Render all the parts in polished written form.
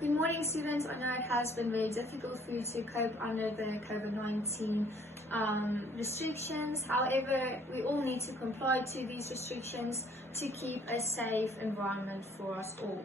Good morning, students. I know it has been very difficult for you to cope under the COVID-19 restrictions. However, we all need to comply to these restrictions to keep a safe environment for us all.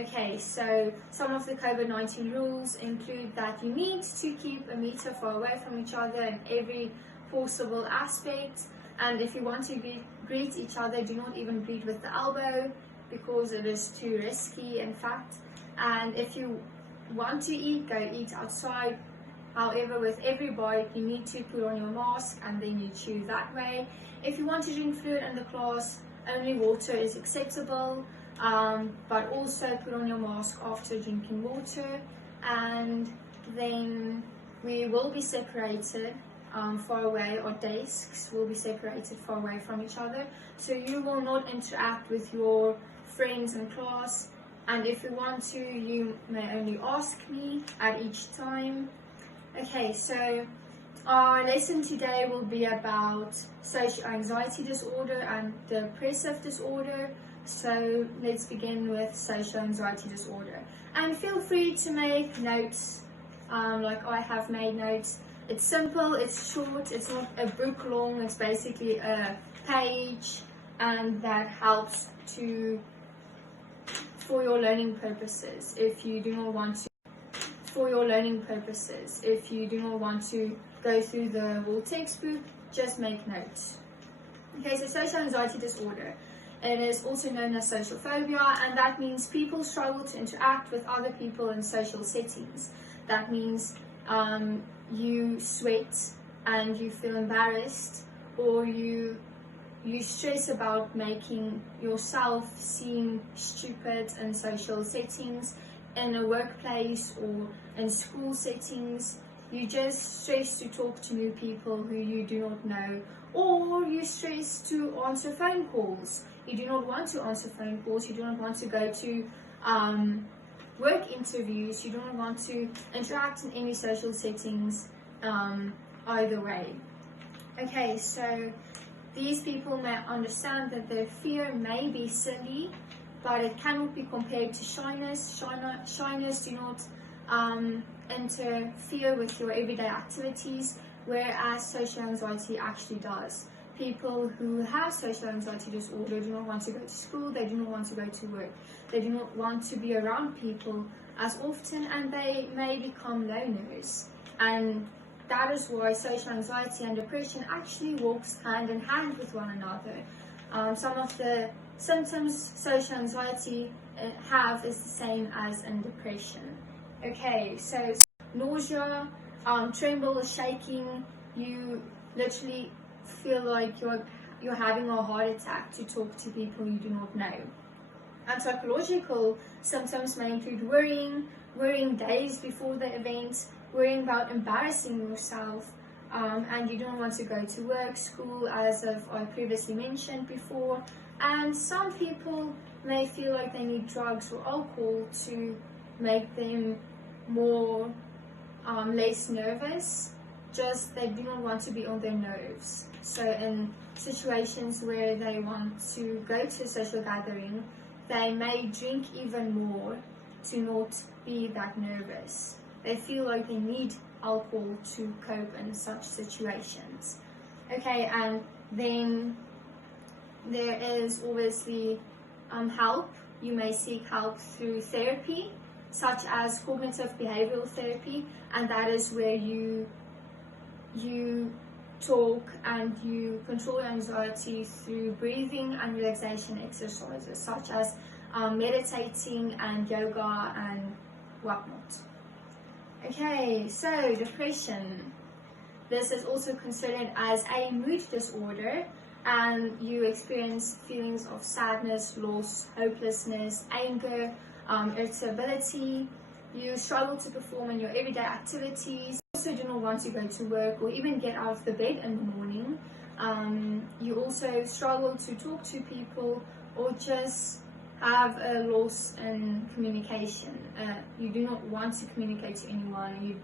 Okay, so some of the COVID-19 rules include that you need to keep a meter far away from each other in every possible aspect. And if you want to greet each other, do not even greet with the elbow because it is too risky, in fact. And if you want to eat, go eat outside. However, with every bite, you need to put on your mask and then you chew that way. If you want to drink fluid in the class, only water is acceptable, but also put on your mask after drinking water. And then we will be separated far away. Our desks will be separated far away from each other, so you will not interact with your friends in class. And if you want to, you may only ask me at each time. Okay, so our lesson today will be about social anxiety disorder and depressive disorder. So let's begin with social anxiety disorder. And feel free to make notes, like I have made notes. It's simple, it's short, it's not a book long, it's basically a page, and that helps for your learning purposes. If you do not want to go through the whole textbook, just make notes. Okay, so social anxiety disorder. It is also known as social phobia, and that means people struggle to interact with other people in social settings. That means you sweat and you feel embarrassed, or you stress about making yourself seem stupid in social settings, in a workplace or in school settings. You just stress to talk to new people who you do not know, or you stress to answer phone calls. You do not want to answer phone calls, you do not want to go to work interviews, you do not want to interact in any social settings either way. Okay, so these people may understand that their fear may be silly, but it cannot be compared to shyness. Shyness do not interfere with your everyday activities, whereas social anxiety actually does. People who have social anxiety disorder do not want to go to school, they do not want to go to work, they do not want to be around people as often, and they may become loners. And that is why social anxiety and depression actually walks hand in hand with one another. Some of the symptoms social anxiety have is the same as in depression. Okay, so nausea, tremble, shaking, you literally feel like you're having a heart attack to talk to people you do not know. And psychological symptoms may include worrying days before the event, worrying about embarrassing yourself, and you don't want to go to work, school, as I previously mentioned before. And some people may feel like they need drugs or alcohol to make them more less nervous, just they do not want to be on their nerves. So in situations where they want to go to a social gathering, they may drink even more to not be that nervous. They feel like they need alcohol to cope in such situations. Okay, and then there is obviously help. You may seek help through therapy, such as cognitive behavioral therapy, and that is where you talk and you control anxiety through breathing and relaxation exercises, such as meditating and yoga and whatnot. Okay, so depression. This is also considered as a mood disorder, and you experience feelings of sadness, loss, hopelessness, anger, irritability. You struggle to perform in your everyday activities. You also do not want to go to work or even get out of the bed in the morning. You also struggle to talk to people or just have a loss in communication. You do not want to communicate to anyone.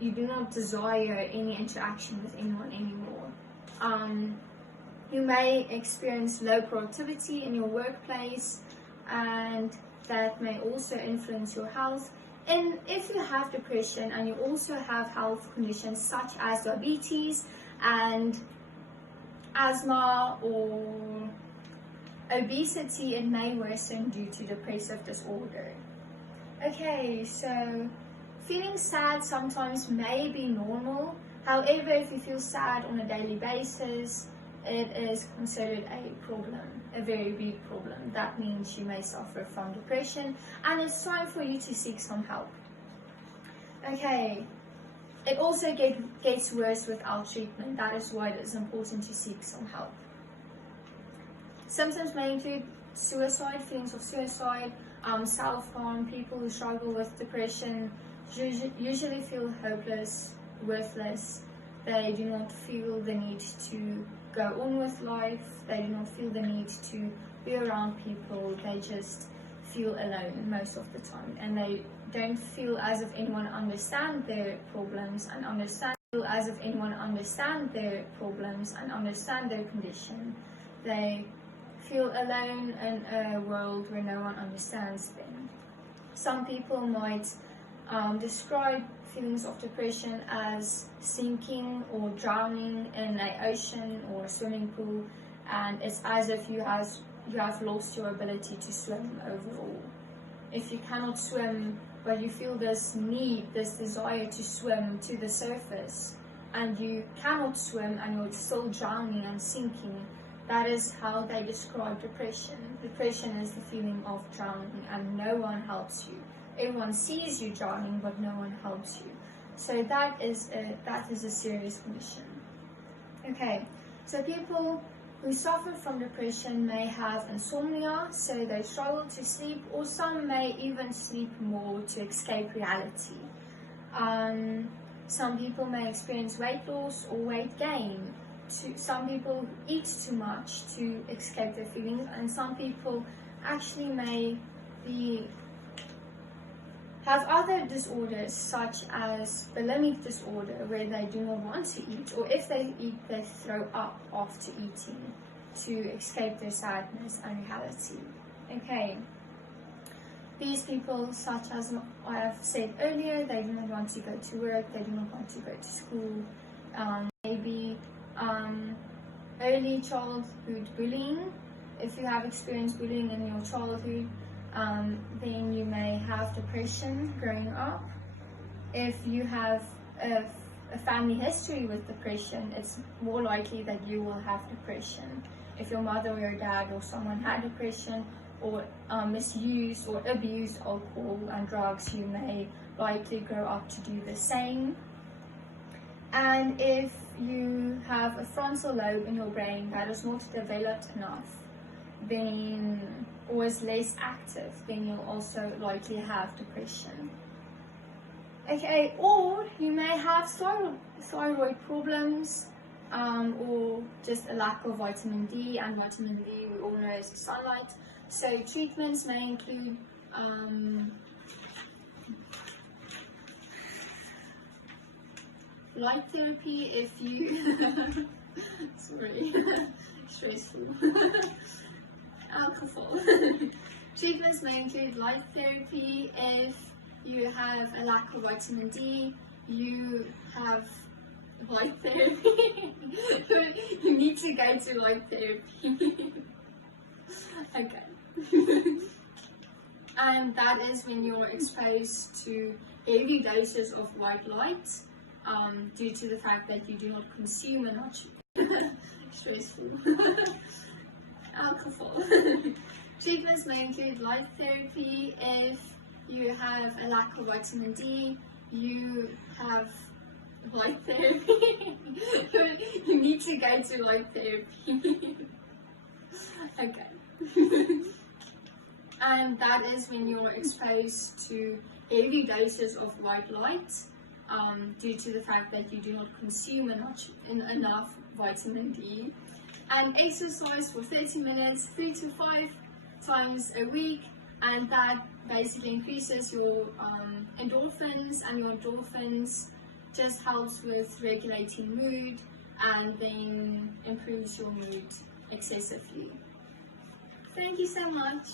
You do not desire any interaction with anyone anymore. You may experience low productivity in your workplace, and that may also influence your health. And if you have depression and you also have health conditions such as diabetes and asthma or obesity, it may worsen due to depressive disorder. Okay, so feeling sad sometimes may be normal. However, if you feel sad on a daily basis, it is considered a problem, a very big problem. That means you may suffer from depression and it's time for you to seek some help. Okay, it also gets worse without treatment. That is why it is important to seek some help. Symptoms may include suicide, feelings of suicide, self-harm. People who struggle with depression usually feel hopeless, worthless. They do not feel the need to go on with life. They do not feel the need to be around people. They just feel alone most of the time, and they don't feel as if anyone understands their problems and understand their condition. They feel alone in a world where no one understands them. Some people might describe feelings of depression as sinking or drowning in an ocean or a swimming pool, and it's as if you have lost your ability to swim overall. If you cannot swim, but you feel this need, this desire to swim to the surface, and you cannot swim and you're still drowning and sinking, that is how they describe depression. Depression is the feeling of drowning and no one helps you. Everyone sees you drowning, but no one helps you. So that is a serious condition. Okay, so people who suffer from depression may have insomnia, so they struggle to sleep, or some may even sleep more to escape reality. Some people may experience weight loss or weight gain. Some people eat too much to escape their feelings, and some people actually may have other disorders such as bulimic disorder, where they do not want to eat, or if they eat, they throw up after eating to escape their sadness and reality. Okay, these people, such as I have said earlier, they do not want to go to work, they do not want to go to school, maybe early childhood bullying. If you have experienced bullying in your childhood, then you may have depression growing up. If you have a family history with depression, it's more likely that you will have depression. If your mother or your dad or someone had depression or misuse or abuse alcohol and drugs, you may likely grow up to do the same. And if you have a frontal lobe in your brain that is not developed enough, then or is less active, then you'll also likely have depression. Okay, or you may have thyroid problems, or just a lack of vitamin D, and vitamin D we all know is the sunlight. So treatments may include light therapy if you sorry, stressful. Alcohol. Treatments may include light therapy if you have a lack of vitamin D. You have light therapy. You need to go to light therapy. Okay. And that is when you're exposed to heavy doses of white light, due to the fact that you do not consume enough. Stressful. Alcohol. Treatments may include light therapy if you have a lack of vitamin D. You have light therapy. You need to go to light therapy. Okay. And that is when you're exposed to heavy doses of white light, due to the fact that you do not consume enough vitamin D. And exercise for 30 minutes, 3 to 5 times a week, and that basically increases your endorphins, and your endorphins just helps with regulating mood and then improves your mood excessively. Thank you so much.